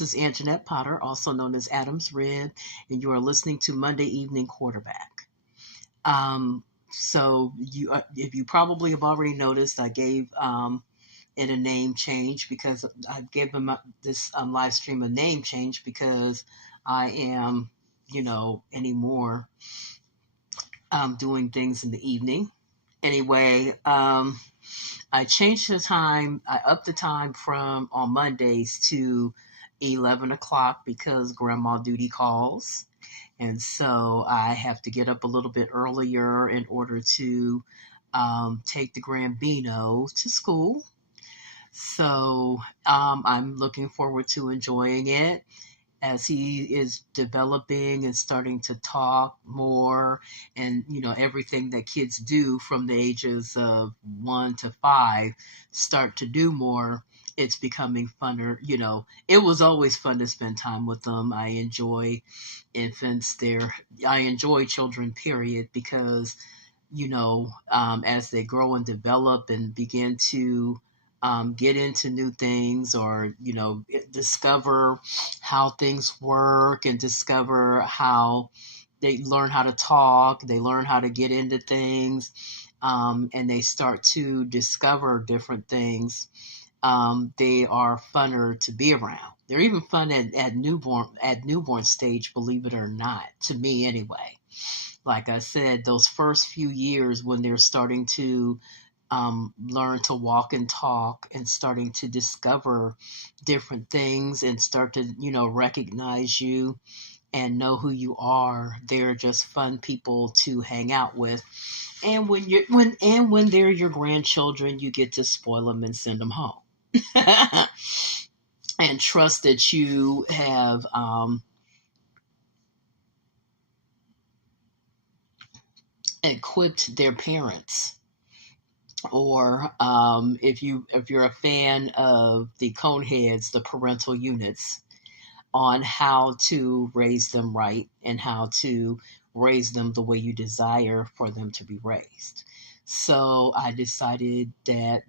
This is Anjanette Potter, also known as Adam's Rib, and you are listening to Monday Evening Quarterback. If you probably have already noticed, I gave it a name change because I gave them this live stream a name change because I am, anymore doing things in the evening. Anyway, I changed the time. I upped the time from on Mondays to 11 o'clock because grandma duty calls. And so I have to get up a little bit earlier in order to take the Grambino to school. So I'm looking forward to enjoying it as he is developing and starting to talk more, and everything that kids do from the ages of 1 to 5 start to do more. It's becoming funner. It was always fun to spend time with them. I enjoy infants there. I enjoy children, period, because as they grow and develop and begin to get into new things, or discover how things work, and discover how they learn how to talk, they learn how to get into things, and they start to discover different things. They are funner to be around. They're even fun at newborn stage, believe it or not, to me anyway. Like I said, those first few years when they're starting to learn to walk and talk, and starting to discover different things, and start to recognize you and know who you are, they're just fun people to hang out with. And when they're your grandchildren, you get to spoil them and send them home. And trust that you have equipped their parents, or if you're a fan of the Coneheads, the parental units, on how to raise them right, and how to raise them the way you desire for them to be raised. So I decided that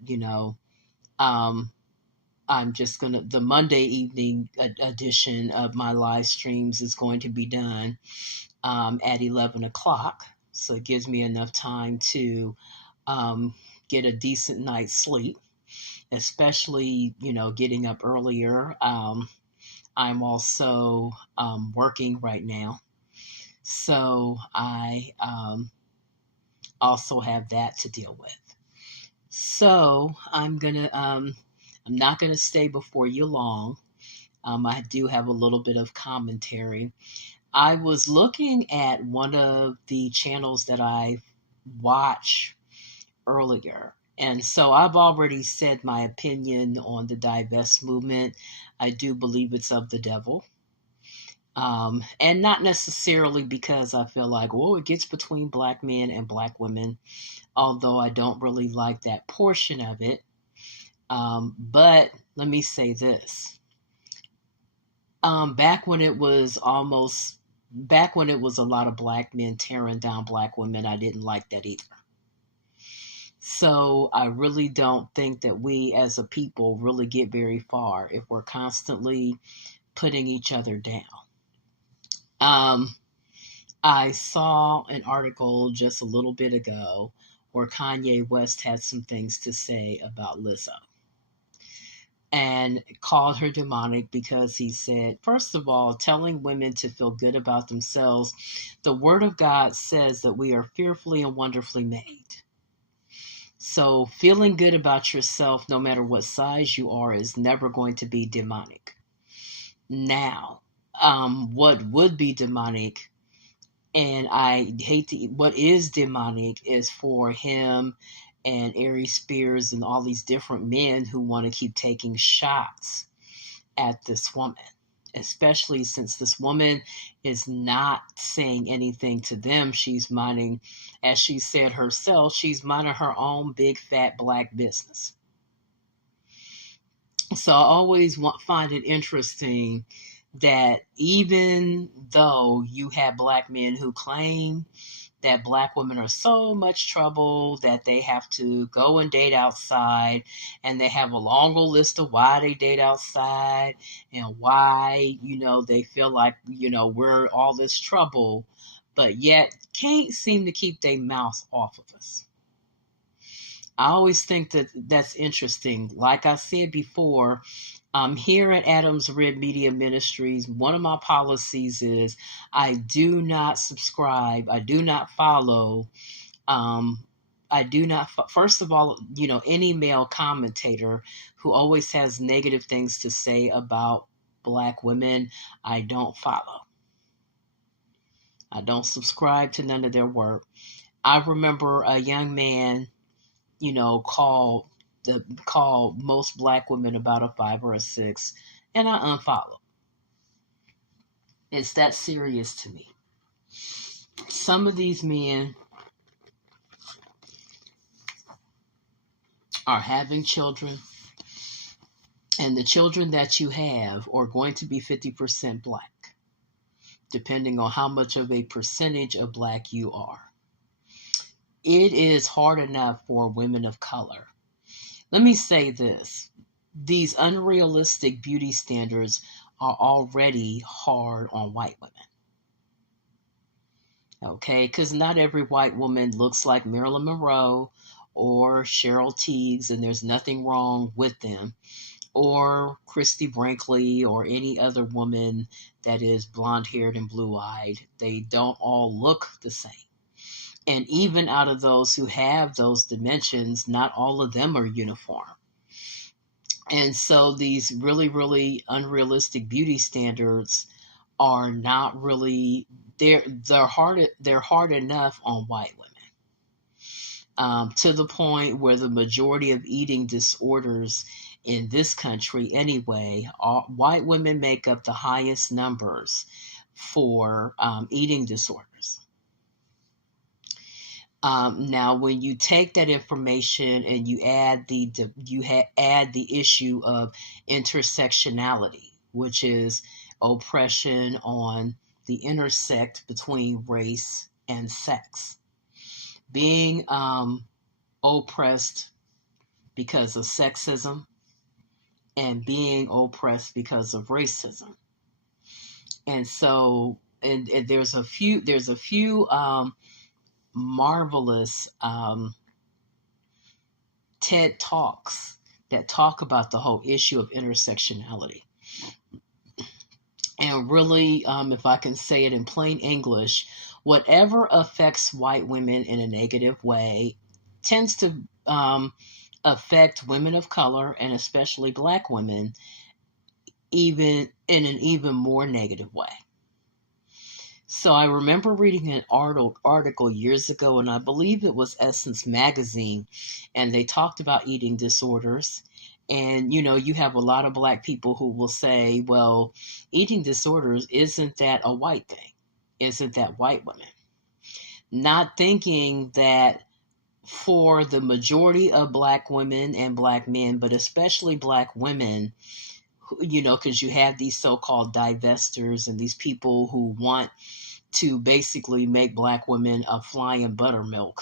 I'm just gonna the Monday evening edition of my live streams is going to be done at 11 o'clock. So it gives me enough time to get a decent night's sleep, especially, getting up earlier. I'm also working right now. So I also have that to deal with. So I'm not gonna stay before you long. I do have a little bit of commentary. I was looking at one of the channels that I watch earlier. And so I've already said my opinion on the divest movement. I do believe it's of the devil. And not necessarily because I feel like, it gets between black men and black women, although I don't really like that portion of it. But let me say this. Back when it was a lot of black men tearing down black women, I didn't like that either. So I really don't think that we as a people really get very far if we're constantly putting each other down. I saw an article just a little bit ago where Kanye West had some things to say about Lizzo, and called her demonic because he said, first of all, telling women to feel good about themselves, the Word of God says that we are fearfully and wonderfully made. So feeling good about yourself, no matter what size you are, is never going to be demonic. Now, what would be demonic, and what is demonic is for him and Aries Spears and all these different men who want to keep taking shots at this woman, especially since this woman is not saying anything to them. She's minding, as she said herself, she's minding her own big fat black business. So I always find it interesting that even though you have black men who claim that black women are so much trouble that they have to go and date outside, and they have a longer list of why they date outside and why, they feel like, we're all this trouble, but yet can't seem to keep their mouth off of us. I always think that that's interesting. Like I said before, here at Adams Rib Media Ministries, one of my policies is I do not subscribe, I do not follow, first of all, any male commentator who always has negative things to say about black women, I don't follow. I don't subscribe to none of their work. I remember a young man, called most black women about a 5 or a 6, and I unfollow. It's that serious to me. Some of these men are having children, and the children that you have are going to be 50% black, depending on how much of a percentage of black you are. It is hard enough for women of color. Let me say this. These unrealistic beauty standards are already hard on white women. Okay, because not every white woman looks like Marilyn Monroe or Cheryl Tiegs, and there's nothing wrong with them, or Christy Brinkley, or any other woman that is blonde-haired and blue-eyed. They don't all look the same. And even out of those who have those dimensions, not all of them are uniform. And so these really, really unrealistic beauty standards are not really, they're hard enough on white women. To the point where the majority of eating disorders in this country anyway, white women make up the highest numbers for eating disorders. Now, when you take that information and you add the issue of intersectionality, which is oppression on the intersect between race and sex, being oppressed because of sexism and being oppressed because of racism, and so and there's a few marvelous TED Talks that talk about the whole issue of intersectionality. And really, if I can say it in plain English, whatever affects white women in a negative way tends to affect women of color, and especially black women, even in an even more negative way. So I remember reading an article years ago, and I believe it was Essence Magazine, and they talked about eating disorders. And, you have a lot of black people who will say, well, eating disorders, isn't that a white thing? Isn't that white women? Not thinking that for the majority of black women and black men, but especially black women, because you have these so-called divestors and these people who want to basically make black women a flying buttermilk,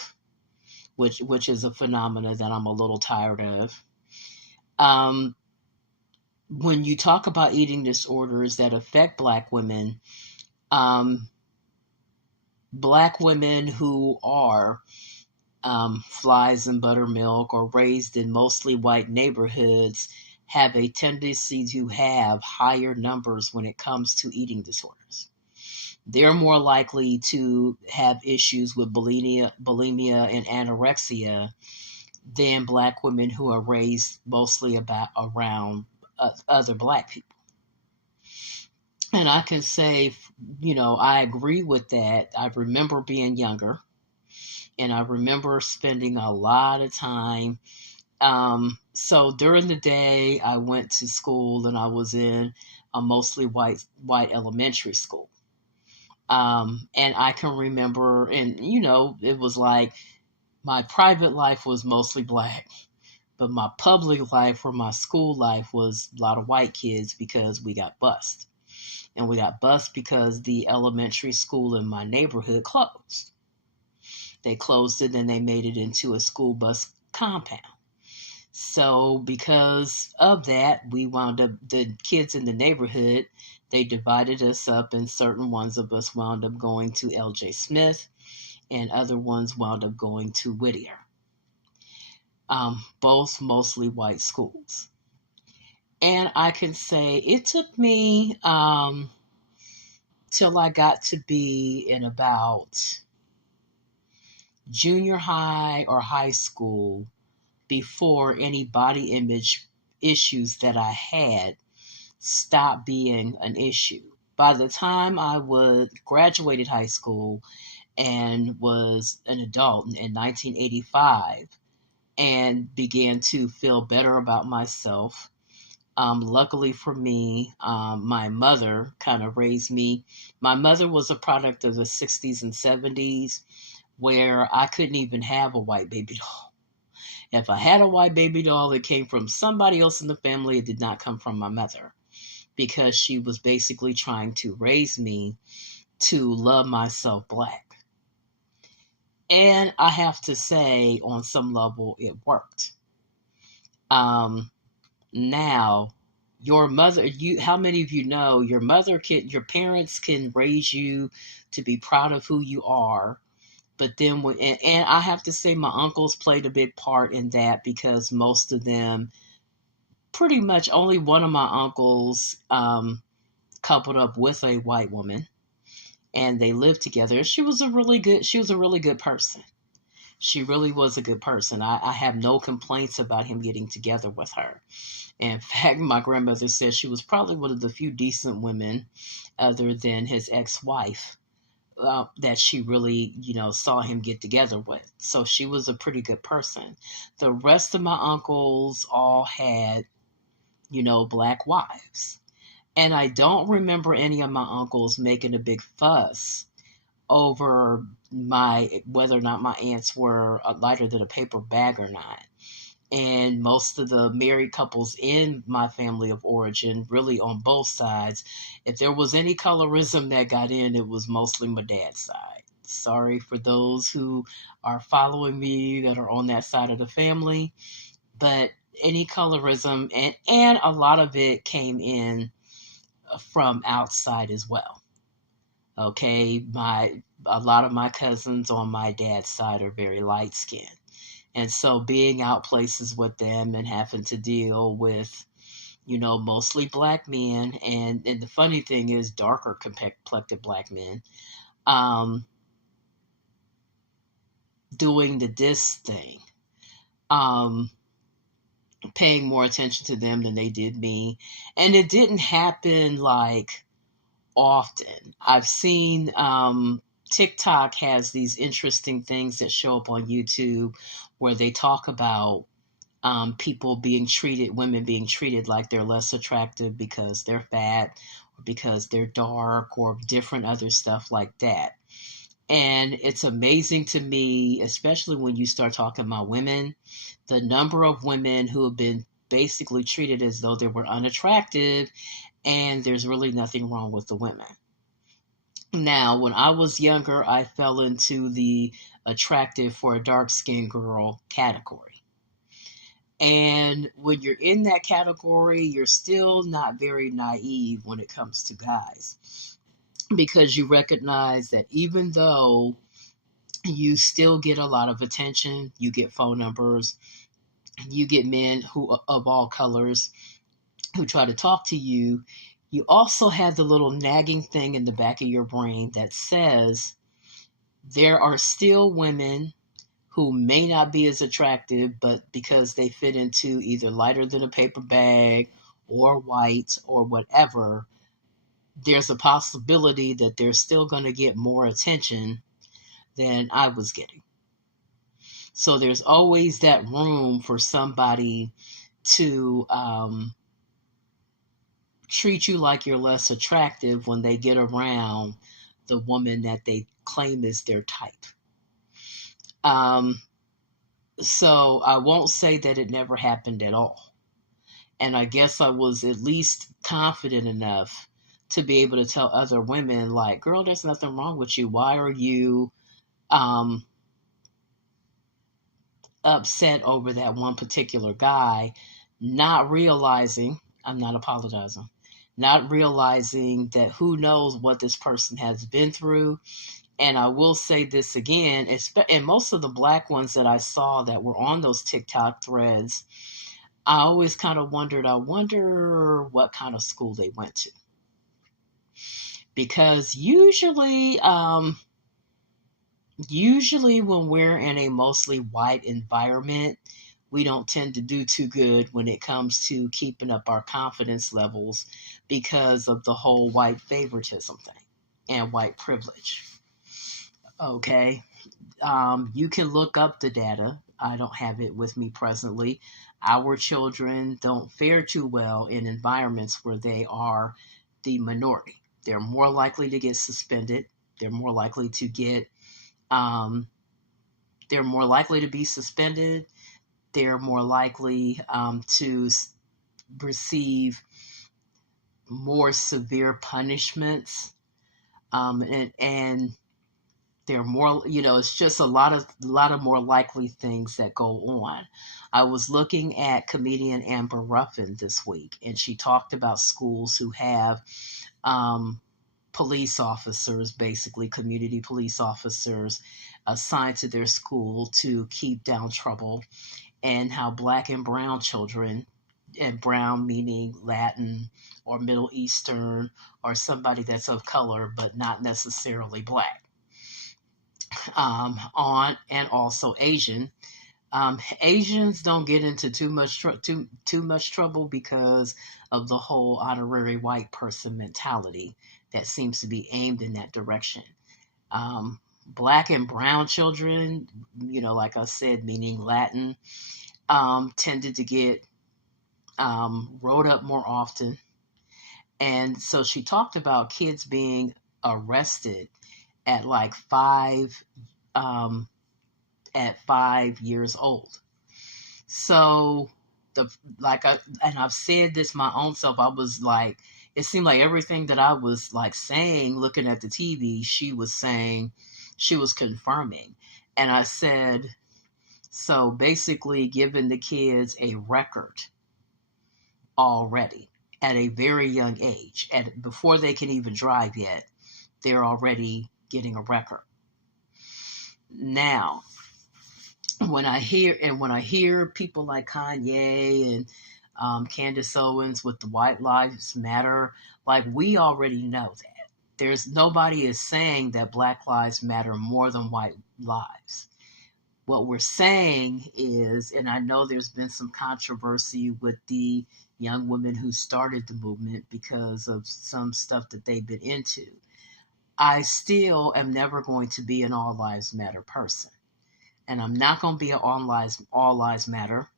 which is a phenomena that I'm a little tired of. When you talk about eating disorders that affect black women who are flies in buttermilk or raised in mostly white neighborhoods have a tendency to have higher numbers when it comes to eating disorders. They're more likely to have issues with bulimia and anorexia than black women who are raised mostly around other black people. And I can say, I agree with that. I remember being younger, and I remember spending a lot of time. So during the day, I went to school, and I was in a mostly white elementary school. And I can remember, and it was like my private life was mostly black, but my public life or my school life was a lot of white kids because we got bused. And we got bused because the elementary school in my neighborhood closed. They closed it and they made it into a school bus compound. So because of that, we wound up, the kids in the neighborhood, they divided us up, and certain ones of us wound up going to LJ Smith, and other ones wound up going to Whittier. Both mostly white schools. And I can say it took me till I got to be in about junior high or high school before any body image issues that I had stopped being an issue. By the time I graduated high school and was an adult in 1985 and began to feel better about myself, luckily for me, my mother kind of raised me. My mother was a product of the 60s and 70s where I couldn't even have a white baby doll. If I had a white baby doll, it came from somebody else in the family. It did not come from my mother, because she was basically trying to raise me to love myself black. And I have to say, on some level, it worked. Now, your mother, how many of you know your your parents can raise you to be proud of who you are. But then, and I have to say, my uncles played a big part in that, because most of them, pretty much only one of my uncles coupled up with a white woman, and they lived together. She was a really good person. She really was a good person. I have no complaints about him getting together with her. In fact, my grandmother said she was probably one of the few decent women, other than his ex-wife, that she really, saw him get together with. So she was a pretty good person. The rest of my uncles all had, black wives. And I don't remember any of my uncles making a big fuss over whether or not my aunts were lighter than a paper bag or not. And most of the married couples in my family of origin, really on both sides, if there was any colorism that got in, it was mostly my dad's side. Sorry for those who are following me that are on that side of the family, but any colorism, and a lot of it came in from outside as well. Okay, a lot of my cousins on my dad's side are very light skinned. And so being out places with them and having to deal with, mostly black men, and the funny thing is darker complected black men, doing the dis thing, paying more attention to them than they did me. And it didn't happen like often. I've seen TikTok has these interesting things that show up on YouTube where they talk about women being treated like they're less attractive because they're fat, or because they're dark, or different other stuff like that. And it's amazing to me, especially when you start talking about women, the number of women who have been basically treated as though they were unattractive, and there's really nothing wrong with the women. Now, when I was younger, I fell into the attractive for a dark-skinned girl category. And when you're in that category, you're still not very naive when it comes to guys, because you recognize that even though you still get a lot of attention, you get phone numbers, you get men who of all colors who try to talk to you, you also have the little nagging thing in the back of your brain that says there are still women who may not be as attractive, but because they fit into either lighter than a paper bag or white or whatever, there's a possibility that they're still going to get more attention than I was getting. So there's always that room for somebody to treat you like you're less attractive when they get around the woman that they claim is their type. So I won't say that it never happened at all. And I guess I was at least confident enough to be able to tell other women, like, girl, there's nothing wrong with you. Why are you upset over that one particular guy, not realizing, I'm not apologizing, not realizing that who knows what this person has been through. And I will say this again, and most of the black ones that I saw that were on those TikTok threads, I always kind of wondered, I wonder what kind of school they went to. Because usually when we're in a mostly white environment, we don't tend to do too good when it comes to keeping up our confidence levels because of the whole white favoritism thing and white privilege. Okay. You can look up the data. I don't have it with me presently. Our children don't fare too well in environments where they are the minority. They're more likely to get suspended. They're more likely to get, they're more likely to be suspended. They're more likely to receive more severe punishments. And they're more, it's just a lot of more likely things that go on. I was looking at comedian Amber Ruffin this week, and she talked about schools who have police officers, basically community police officers, assigned to their school to keep down trouble, and how black and brown children, and brown meaning Latin or Middle Eastern or somebody that's of color but not necessarily black, on and also Asian. Asians don't get into too much trouble because of the whole honorary white person mentality that seems to be aimed in that direction. Black and brown children, like I said, meaning Latin, tended to get wrote up more often. And so she talked about kids being arrested at like 5 years old. So I've said this my own self. I was like, it seemed like everything that I was like saying, looking at the TV, she was saying, she was confirming. And I said, so basically giving the kids a record already at a very young age, before they can even drive yet, they're already getting a record. Now, when I hear people like Kanye and Candace Owens with the White Lives Matter, like, we already know that. Nobody is saying that Black lives matter more than white lives. What we're saying is, and I know there's been some controversy with the young women who started the movement because of some stuff that they've been into. I still am never going to be an all lives matter person. And I'm not going to be an all lives matter.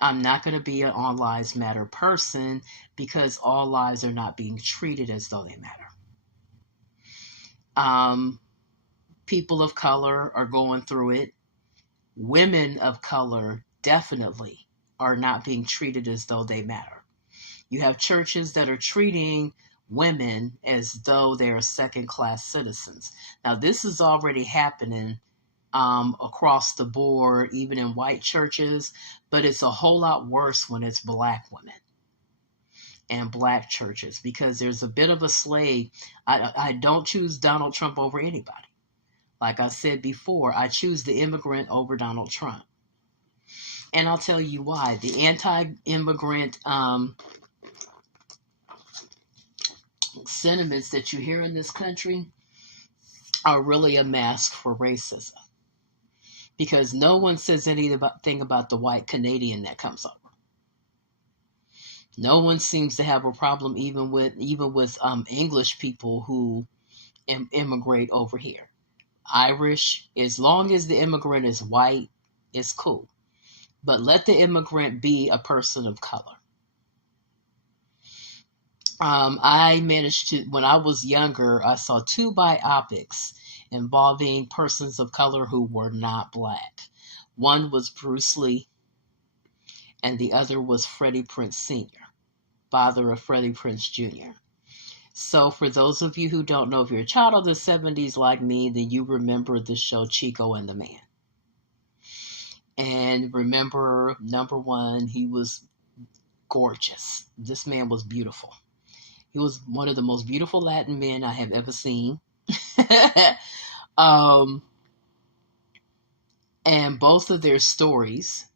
I'm not going to be an all lives matter person because all lives are not being treated as though they matter. People of color are going through it. Women of color definitely are not being treated as though they matter. You have churches that are treating women as though they're second-class citizens. Now, this is already happening across the board, even in white churches, but it's a whole lot worse when it's black women and black churches, because there's a bit of a slave. I don't choose Donald Trump over anybody. Like I said before, I choose the immigrant over Donald Trump. And I'll tell you why. The anti-immigrant sentiments that you hear in this country are really a mask for racism. Because no one says anything about the white Canadian that comes over. No one seems to have a problem even with English people who immigrate over here. Irish, as long as the immigrant is white, it's cool. But let the immigrant be a person of color. I managed to, when I was younger, I saw 2 biopics involving persons of color who were not black. One was Bruce Lee, and the other was Freddie Prinze Sr., father of Freddie Prinze Jr. So for those of you who don't know, if you're a child of the 70s like me, then you remember the show Chico and the Man. And remember, number one, he was gorgeous. This man was beautiful. He was one of the most beautiful Latin men I have ever seen. um, and both of their stories,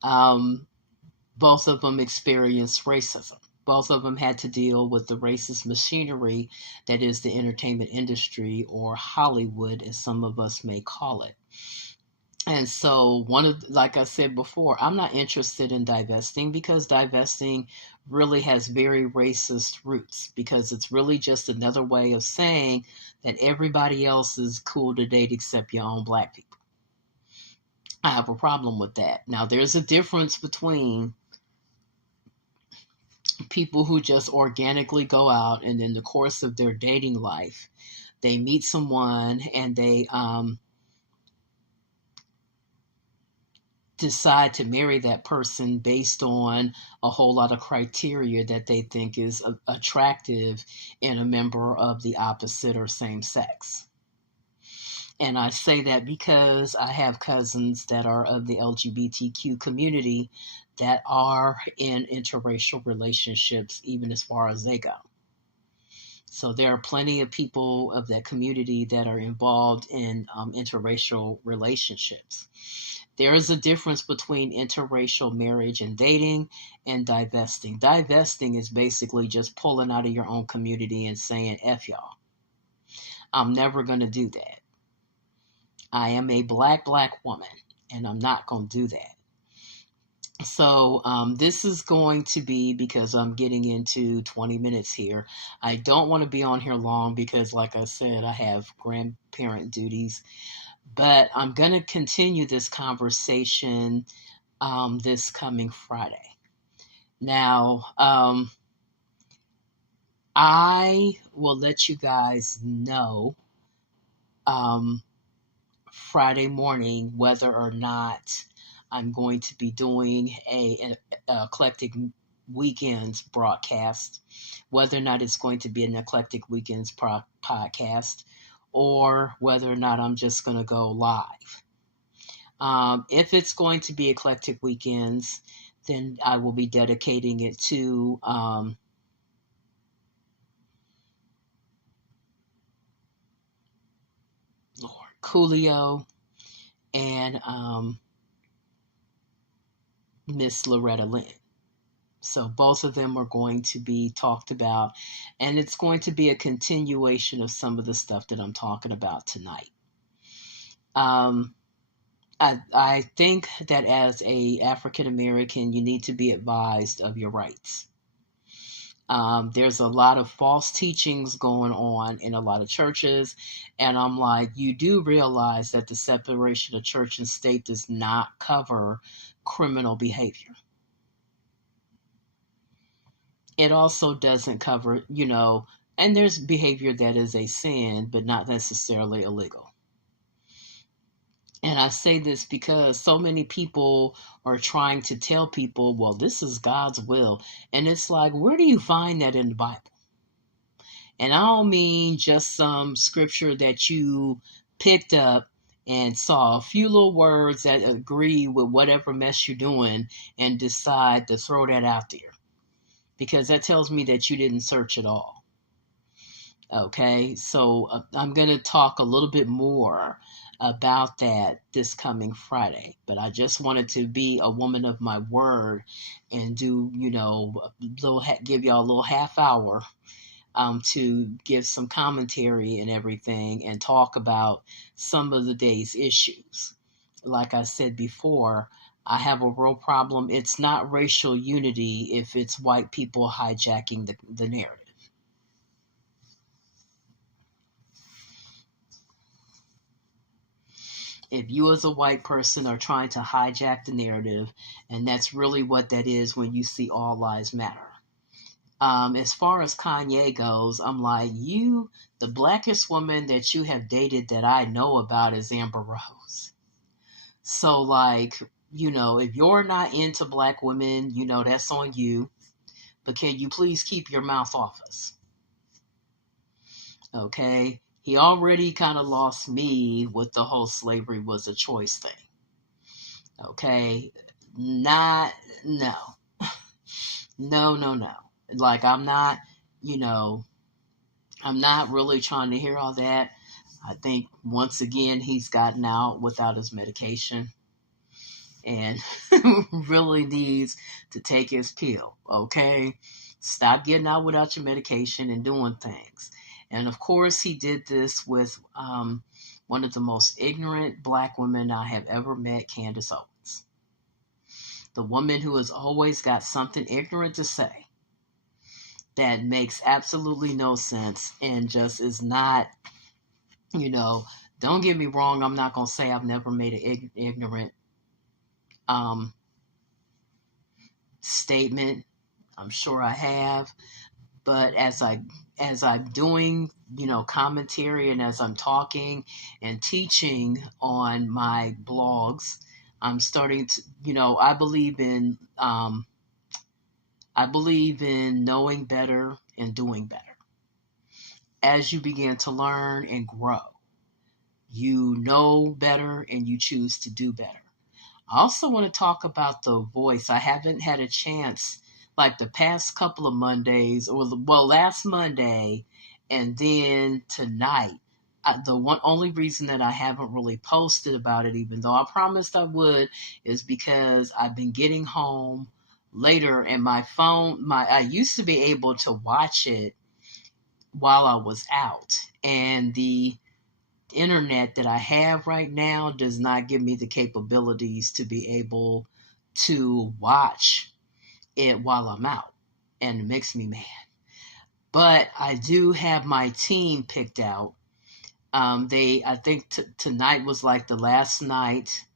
both of them experienced racism. Both of them had to deal with the racist machinery that is the entertainment industry, or Hollywood, as some of us may call it. And so, like I said before, I'm not interested in divesting, because divesting really has very racist roots, because it's really just another way of saying that everybody else is cool to date except your own black people. I have a problem with that. Now, there's a difference between people who just organically go out and in the course of their dating life, they meet someone and they decide to marry that person based on a whole lot of criteria that they think is attractive in a member of the opposite or same sex. And I say that because I have cousins that are of the LGBTQ community that are in interracial relationships, even as far as they go. So there are plenty of people of that community that are involved in interracial relationships. There is a difference between interracial marriage and dating and divesting. Divesting is basically just pulling out of your own community and saying, F y'all. I'm never going to do that. I am a black woman, and I'm not going to do that. So this is going to be, because I'm getting into 20 minutes here. I don't want to be on here long because, like I said, I have grandparent duties. But I'm going to continue this conversation this coming Friday. Now, I will let you guys know Friday morning whether or not I'm going to be doing an Eclectic Weekends broadcast, whether or not it's going to be an Eclectic Weekends podcast, or whether or not I'm just going to go live. If it's going to be Eclectic Weekends, then I will be dedicating it to Lord Coolio and Miss Loretta Lynn. So both of them are going to be talked about, and it's going to be a continuation of some of the stuff that I'm talking about tonight. I think that as a African American, you need to be advised of your rights. There's a lot of false teachings going on in a lot of churches, and I'm like, you do realize that the separation of church and state does not cover criminal behavior. It also doesn't cover, and there's behavior that is a sin, but not necessarily illegal. And I say this because so many people are trying to tell people, well, this is God's will. And it's like, where do you find that in the Bible? And I don't mean just some scripture that you picked up and saw a few little words that agree with whatever mess you're doing and decide to throw that out there. Because that tells me that you didn't search at all. Okay, so I'm going to talk a little bit more about that this coming Friday. But I just wanted to be a woman of my word and do, give y'all a little half hour to give some commentary and everything and talk about some of the day's issues. Like I said before, I have a real problem. It's not racial unity if it's white people hijacking the narrative. If you as a white person are trying to hijack the narrative, and that's really what that is when you see All Lives Matter. As far as Kanye goes, I'm like, the blackest woman that you have dated that I know about is Amber Rose. So like, if you're not into black women, that's on you. But can you please keep your mouth off us? Okay. He already kind of lost me with the whole slavery was a choice thing. Okay. Not, no, no, no, no. Like, you know, I'm not really trying to hear all that. I think once again, he's gotten out without his medication and really needs to take his pill. Okay. Stop getting out without your medication and doing things. And of course, he did this with one of the most ignorant black women I have ever met, Candace Owens. The woman who has always got something ignorant to say that makes absolutely no sense and just is not, you know, don't get me wrong, I'm not going to say I've never made an ignorant um, statement. I'm sure I have. But as I'm doing, commentary and as I'm talking and teaching on my blogs, I'm starting to, I believe in knowing better and doing better. As you begin to learn and grow, you know better and you choose to do better. I also want to talk about the voice. I haven't had a chance, like the past couple of Mondays, last Monday, and then tonight. The only reason that I haven't really posted about it, even though I promised I would, is because I've been getting home later, and my phone, I used to be able to watch it while I was out, and the internet that I have right now does not give me the capabilities to be able to watch it while I'm out, and it makes me mad. But I do have my team picked out. I think tonight was like the last night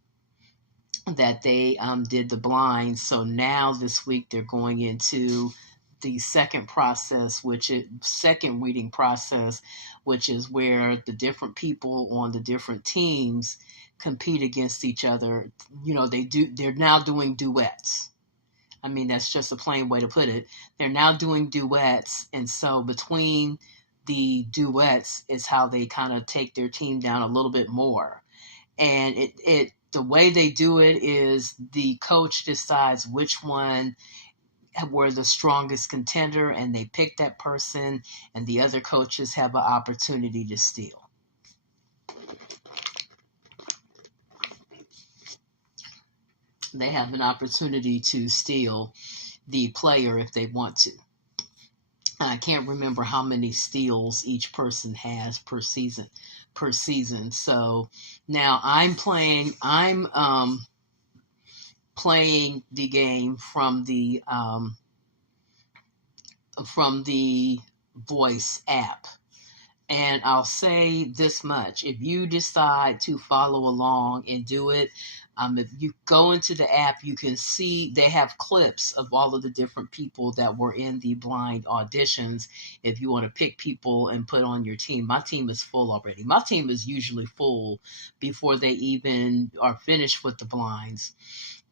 that they did the blinds. So now this week they're going into the second reading process, which is where the different people on the different teams compete against each other. They're now doing duets. I mean, that's just a plain way to put it. They're now doing duets. And so between the duets is how they kind of take their team down a little bit more. And the way they do it is the coach decides which one were the strongest contender, and they pick that person, and the other coaches have an opportunity to steal. They have an opportunity to steal the player if they want to. I can't remember how many steals each person has per season. So now I'm playing the game from the voice app. And I'll say this much: if you decide to follow along and do it, if you go into the app, you can see they have clips of all of the different people that were in the blind auditions. If you want to pick people and put on your team, my team is full already. My team is usually full before they even are finished with the blinds.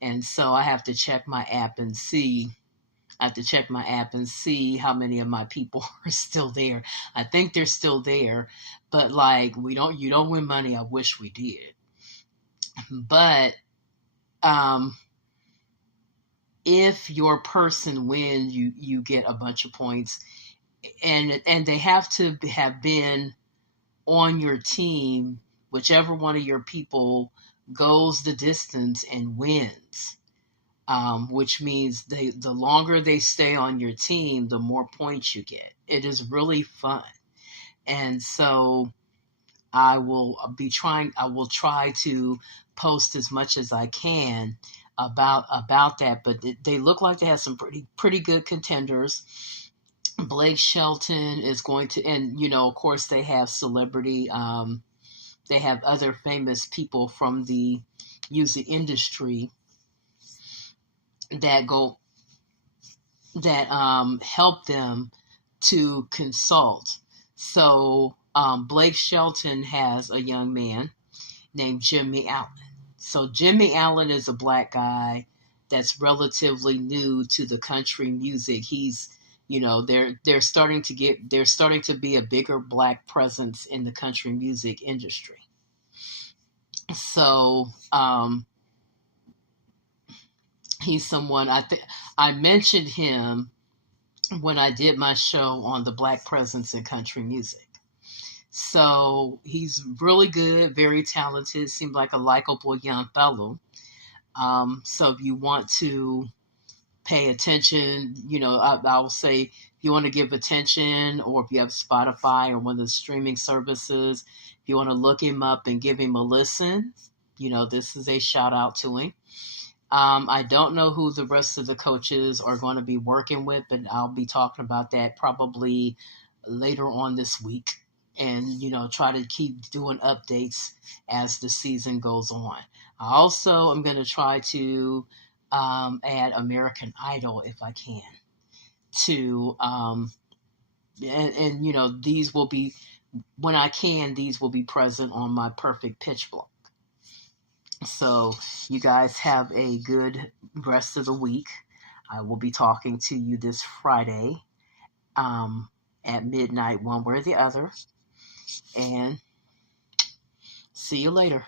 And so I have to check my app and see. How many of my people are still there. I think they're still there, but you don't win money. I wish we did. But if your person wins, you get a bunch of points, and they have to have been on your team, whichever one of your people goes the distance and wins. Which means the longer they stay on your team, the more points you get. It is really fun. And so I will try to post as much as I can about that, but they look like they have some pretty good contenders. Blake Shelton is going to, and of course they have celebrity, they have other famous people from the music industry that help them to consult. So Blake Shelton has a young man named Jimmy Allen. So Jimmy Allen is a black guy that's relatively new to the country music. He's they're starting to be a bigger Black presence in the country music industry. So he's someone I mentioned him when I did my show on the Black presence in country music. So he's really good, very talented, seemed like a likable young fellow. So if you want to pay attention, I'll say if you want to give attention, or if you have Spotify or one of the streaming services, if you want to look him up and give him a listen, this is a shout out to him. I don't know who the rest of the coaches are going to be working with, but I'll be talking about that probably later on this week, and try to keep doing updates as the season goes on. I also am going to try to add American Idol if I can to and these will be, when I can, these will be present on my Perfect Pitch blog. So you guys have a good rest of the week. I will be talking to you this Friday at midnight, one way or the other. And see you later.